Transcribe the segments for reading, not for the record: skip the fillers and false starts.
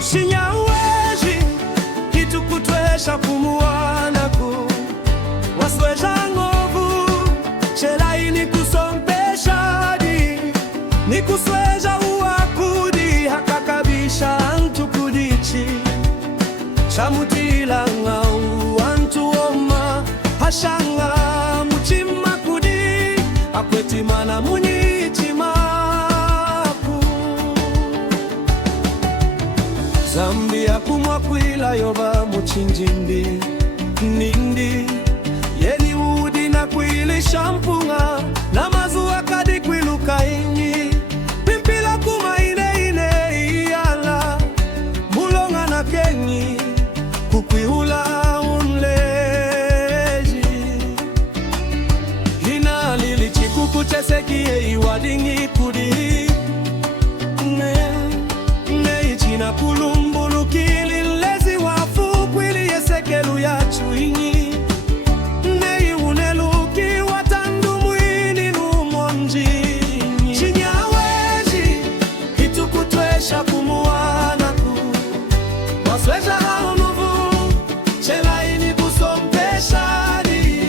Sinyaweji kitu kutwesha kumuanaku wasweja ngovu chelaini kusompeshadi ni kusweja uwakudi hakakabisha antu kudichi chamutila ngau antu oma hashanga muchima kudi akwetimana munyichimaku Zambia kumwakwila yoba muchinjindi nindi yeni udi na kwili shampunga na mazuwa kadi kwiluka inyi pimpila kuma ine iyala mulonga na kenyi kukwihula unleji hina lili chikuku chesekie iwadingi kudi na kulumbulukili lezi wafu kwili yesekelu ya chuinyi nei uneluki watandu mwini numonjinyi Sinyaweji kitu kutwesha kumuanaku wasweja haunuvu chelaini kusompeshadi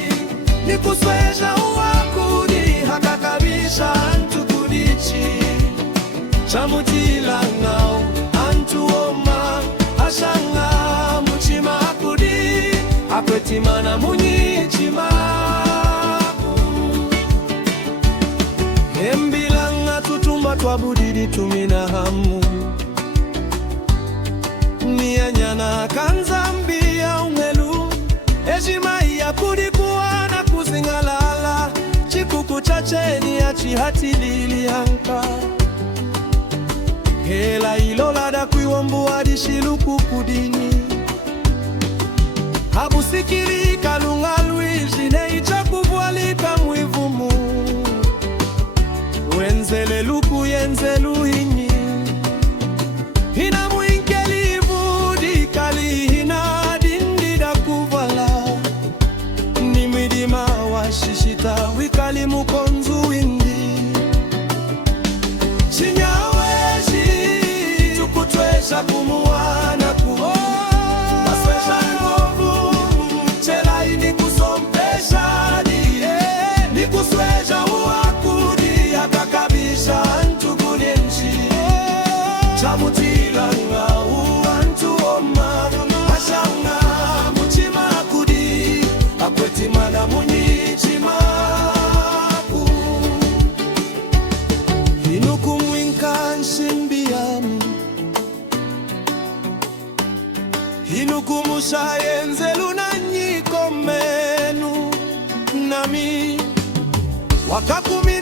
ni kusweja uwakudi hakakabisha antu kudichi chamutila ngau tuoma ashanga muchima kudi akwetimana munyichimaku embilanga tutumba twabudidi tumina hamu nianyana kanzambia umelu ejima iya kudi kuwana kuzingalala chikuku chacheni achihatilili hanka hela ilolada kuiwombu adishiluku kudini habusikiri kalungalwizi neicha kubwalika mwivumu wenzele luku yenzelu hinyi hina mwinkeli budi kali hina dindida kuvala ni midima wa shishita wikali mukonzu windi Kutwesha kumuanaku wasweja ngovu chelaini kusompeshadi ni kusweja uwakudi akakabisha antu kunyenchi chamutila ngau antu oma ashanga muchima kudi akwetimana munyichimaku inuku mwinkanshimbiamu inukumusha yenzelu na nyiko menu nami wakakumi